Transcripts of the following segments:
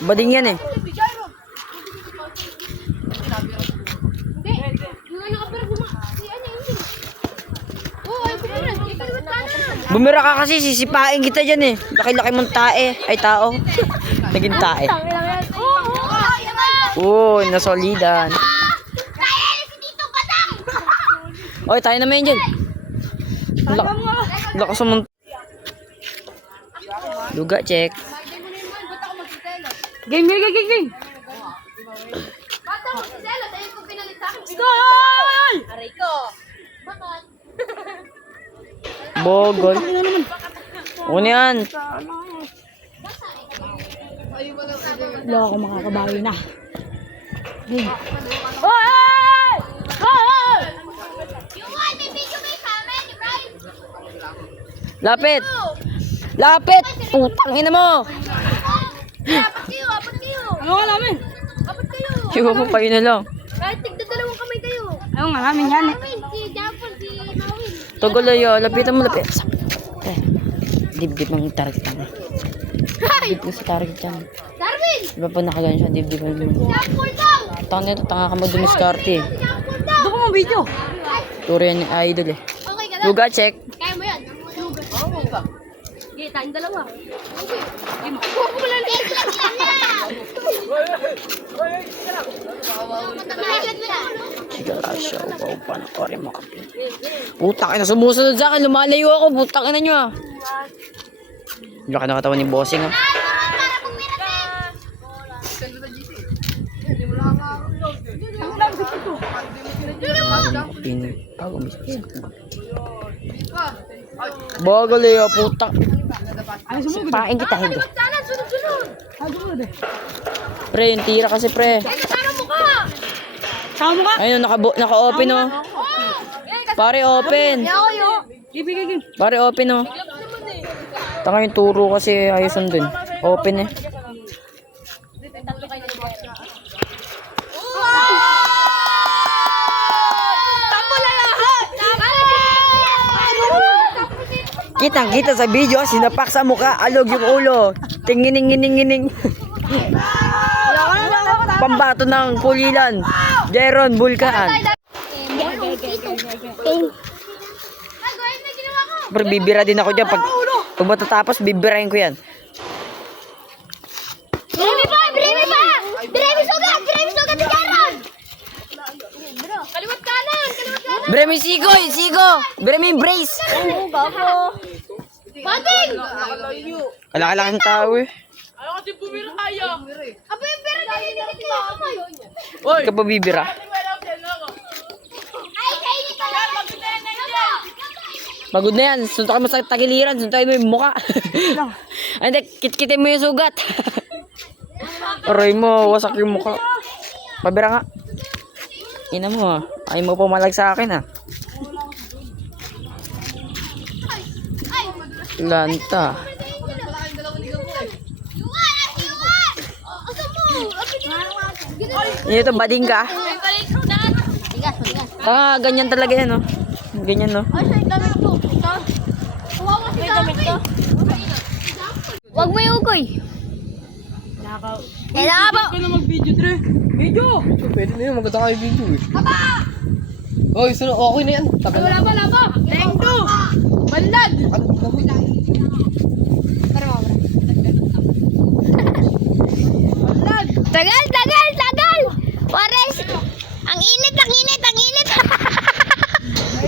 Bading yan eh. Bumira ka kasi, sisipain kita dyan eh. Laki-laki mong tae. Ay, tao. Naging tae. Oo, nasolidan. Oy, tayo naman dyan. Lakas mo. Luga, check. Game. Aray ko. Bogol. O yan. Wala ako makakabawi na. Game. Lapit. Lapit. Putang ina mo. Ano ka namin? Iwa ko kayo na lang. Kahit tigdadalawang kamay kayo. Ayaw nga namin yan eh. Si Japon, si Nawin. Togoloyo, lapitan mo lapit. Dibdib ang target mo. Dibdib mo sa target yan. Darwin! Diba pa nakagan siya, dibdib mo. Japon daw! Tanga ka mag-dumiskarte eh. Japon daw! Doon ko mo video. Turo yan yung idol eh. Okay ka na? Luga, check. Kaya mo yan? Luga. Oo ka. Okay, tayong dalawa. Huwag mo lang lang Sigara siya, upaw pa na kore makapin. Putak na sumusunod sa akin, lumalayo ako, putak na nyo ah. Laki na katawan ni Bossing ah. Pag umisak. Bagal eh, putak. Sipain kita, higo. Pre, yung tira kasi pre. Sama mo ka? Ayun, naka-open oh. Pare open. Game. Pare open oh. Tanga yung turo kasi ayos sundin. Open eh. Kitang-kita sa video, sinapak sa mukha, alog yung ulo. Tingining. Pambato ng pulilan. Jeron, Bulkaan. Pero bibira din ako dyan. Pag matatapos, bibirahin ko yan. Bremi pa! Bremi sugat si Jaron! Kaliwat kanan! Bremi Sigo! Bremi Brace! Bating! Alakalaking tao eh. Aba yung pera na linikit mo kamay! Hindi ka pa bibira. Ay, kainit ka lang! Pagod na yan. Suntokin mo sa tagiliran. Suntokin mo yung mukha. Ay, hindi. Kitkitin mo yung sugat. Aray mo. Wasak yung mukha. Pabira nga. Ina mo ah. Ay mo pumalag sa akin ah. Lanta. Yun ito, bading ka. Ganyan talaga yan oh. Ganyan no. Huwag mo yung ugoy. Kailangan ba? Kaya na mag-video, Tre. Video! Pwede na yun, maganda kayo video eh. Aba! Oy, okay na yan. Tagal na. Laba! Lengdo! Banlad! Tagal! Pares! Ang init!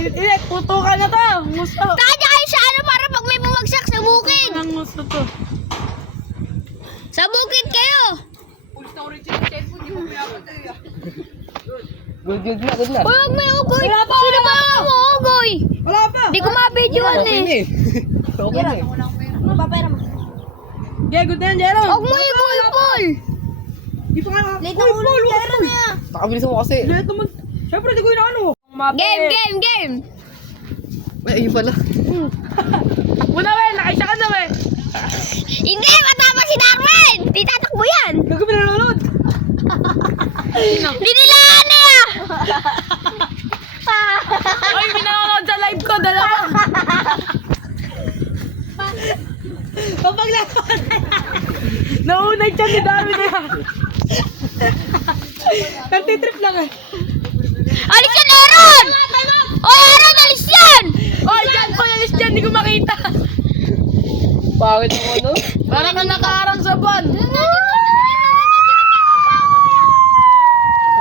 Init, puto ka na to! Gusto! Kaya kayo sa ano para pag may bumagsak sa bukid! Ang gusto to. Sa bukid kayo! Good na. Uy, huwag mo yung ugoy! Sino ba mo ugoy? Wala pa! Di ko mabidyoan Okay na eh! eh. Okay na eh. Okay, good na yan, Jero! Huwag mo yung Paul! Di pa nga Late na ulo ni Jero na yan! Nakabilis mo kasi. Late naman. Siyempre, di ko yung ano. Game! Ay, ayun pala. Una, we! Nakaisa ka na, we! Hindi! Matama si Darwin! Di tatakbo yan! Gagawin na nanonood! Dinilaan niya! Ay, may nanonood sa live ko, dalawa! Papaglaro na yan! na yung tiyan ni Darwin na yan. Nagtitrip lang eh. Alis yan, Aaron! Oy, Aaron, alis yan! Oy, dyan po yung list dyan, di ko makita. Bakit mo ano? Parang ka nakaarang sa buwan. Ano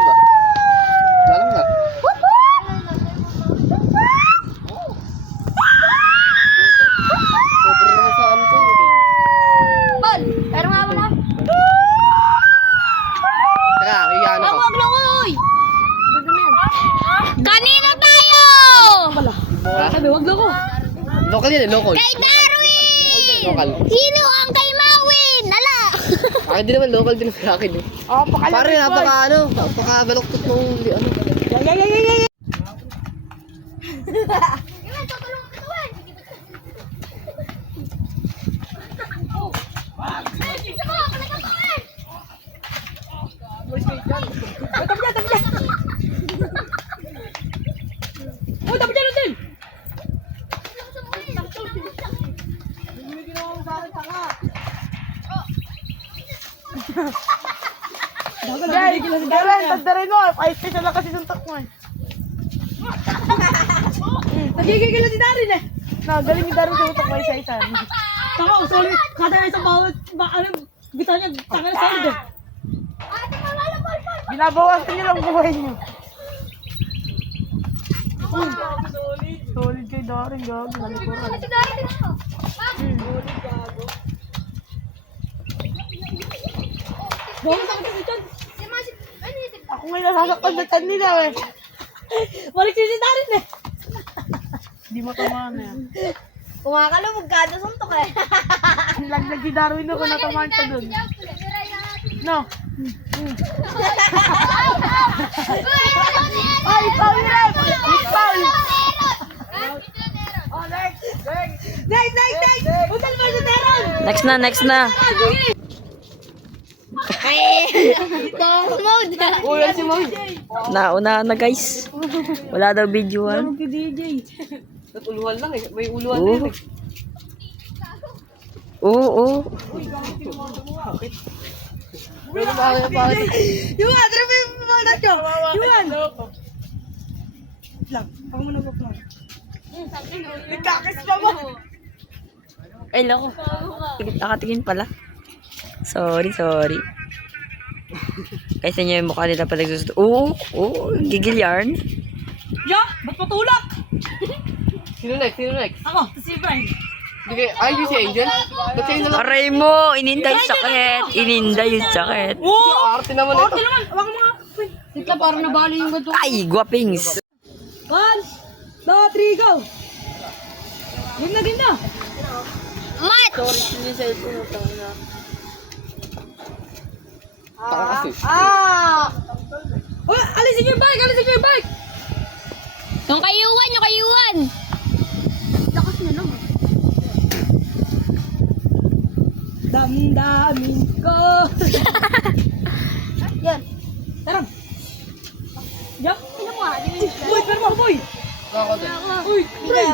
ba? Lalang na. Sobrang naman sa ano to. Paul, pero nga mo na. Teka, iyan ako. Huwag lang, uy! Kanina tayo! Ha? Sabi, wag lang ko. Local yan eh, local. Kay Darwin! Local. Sino ang kay Mawin? Ala! Akin din naman, local din naman akin eh. Oh, pakalapit Pare, napaka baluktot mong ano. Yay! Tabi dyan! Oh, tabi dyan natin! Yay! Darren, tagdarin mo. Ay, special lang kasi suntok mo eh. Nagigigil na si Darren eh. Galing ni Darren suntok mo isa-isa. Tama, solid. Kada isang bawat, bitaw niya, tanga na solid eh. Binabawasan niyo lang buhay niyo. Solid kay Darren, gago. Nalikuran. Gago, sakit kasi dyan. Ako ngayon nasasaktan na tan nila eh. Balik si Darren eh. Hindi matamaan na yan. Kumakalubog ka, suntok eh. Laglag si Darwin ako natamaan pa dun. No. Ay, foul rep! It's foul! Oh, next! Next! Utal mo si Darren! Next na. Tongs mode. Uy, yan si Mom. Nauna na guys. Wala daw videoan. Si DJ. Uluhan lang eh. May uluhan din eh. Oo. Bakit? Yuan, trap yung pamalat nyo! Yuan! Lang, ako muna po lang. Nagkakis pa mo! Ay, loko. Nakatingin pala. Sorry. Kasi niya yung mukha nila pala gusto. Oo, gigil yarn. Ya, ba't patulak? Sino next? Ako, si Brian. Ay, di si Angel? Ba't kayo nalang? Aray mo, ininday yung sakit. Oo! Arte naman ito. Arte naman, wag mo nga. Tika, parang nabali yung ganito. Ay, guwapings. 1, 2, 3, go! Game na! Mat! Taka kasi. Oh, alisin niyo yung bike! Yung kayuan! Lakas na lang. Damdamin ko! Yan. Tarang! Yup! Sino mo ah? Boy, pero mo, boy! Ako din. Uy, Bray!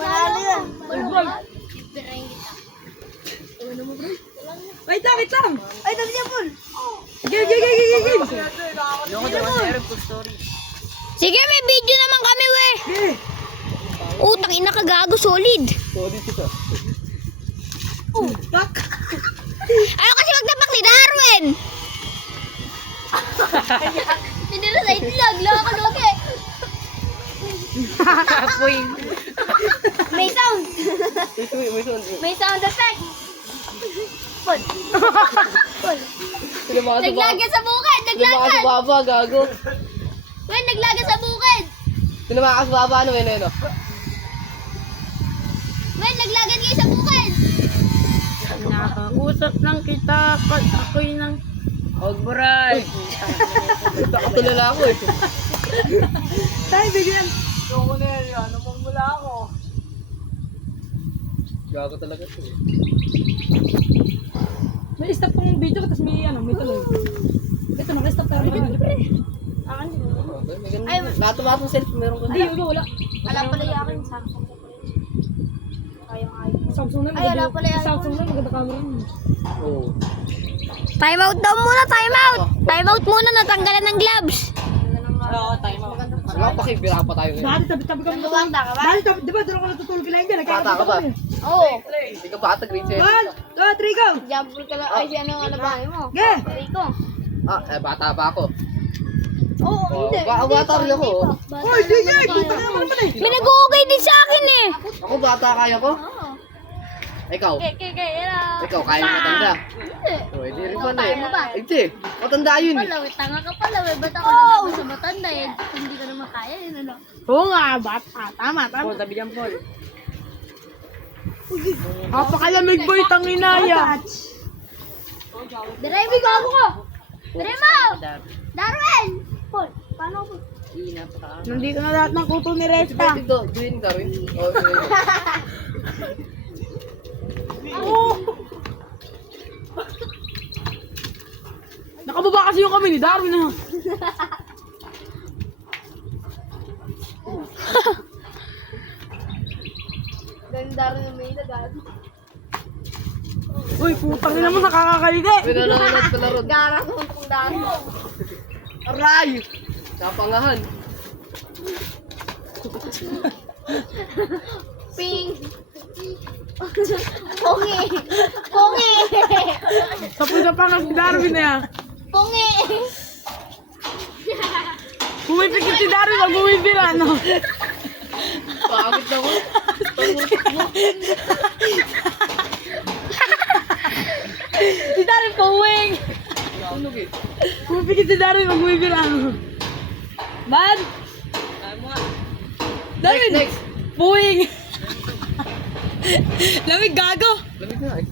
Panalo yan. Uy, Bray! Wait lang! Ay, dami niya, Paul. Game! Sige, may video naman kami, we. Okay. Utang ina ka gago, solid. Sorry kita. Back! Ano kasi magtapak ni Darwin? Hindi na sa itlog, loko loke. May sound. May sound effect. Paul. Naglaga sa bukid, Tinamakas sa baba, gago. Wen, naglaga sa bukid. Tinamakas sa baba, ano yun, ano? Wen, naglagan kayo sa bukid. Nakakausap lang kita pag ako'y nang... Huwag buray! Nakatulala ako eh. Tayo, bigyan! Yung muna yan, namang mula ako. Gago talaga ito eh. May stop pong video, tapos may tuloy. Ito, naka-stop tayo. May video pre. May ganun. Lahat tumakas ng selfie, meron ka. Ay, wala. Wala pala yung akin, Samsung ko pala. Kayang ayos. Samsung na. Ay, wala pala yung Samsung na, maganda camera. Oo. Time out daw muna, time out! Time out muna, natanggalan ng gloves. Wala pa kibira pa tayo ngayon. Dati tabi-tabi kami. Bata ka ba? Dati tabi, di ba doon ako natutulog kila Angel? Bata ka ba? Oo. Hindi ka bata, grade 7. 1, 2, 3, go! Jumper ka lang. Ay, si ano ang alabahe mo? Ge! Rico. Bata pa ako. Oo, hindi. Bata rin ako. Hoy, DJ! Puta ka naman naman eh! May nag-uugay din sa akin eh. Ako bata kaya ko. Ikaw. Ikaw, kaya mo matanda. Oh, hindi rin pala eh. Kaya mo ba? Hindi, matanda yun eh. Pala, tanga ka pala. Ba't ako lang ako sa matanda eh? Hindi ka naman kaya yun, ano? Oo nga, bata. Tama. Paul, tabi dyan, Paul. Napakalamig boy, tanginaya. Diray, may gago ko! Diray mo! Darwin! Paul, paano ko? Nandito na lahat ng kuto ni Si Resta. Betty do, join ka rin. Oh, Nakababa kasi yung kami ni Darwin ha. Ganda rin yung may nagado. Uy, putang ina mo, nakakakalite. pinanonood ko laro. Gara ko kung dahil. Aray! Napangahan. Ping! Pongi! Pongi! Tapos na pangas si Darwin na yan. Pongi! Pumipikit si Darwin, mag-uwibira, no? Pagod na ko. Si Darwin, pauwing. Tunog eh. Pumipikit si Darwin, mag-uwibira, no? Man! Darwin! Next. Puwing! Lamig gago! Lamig na eh.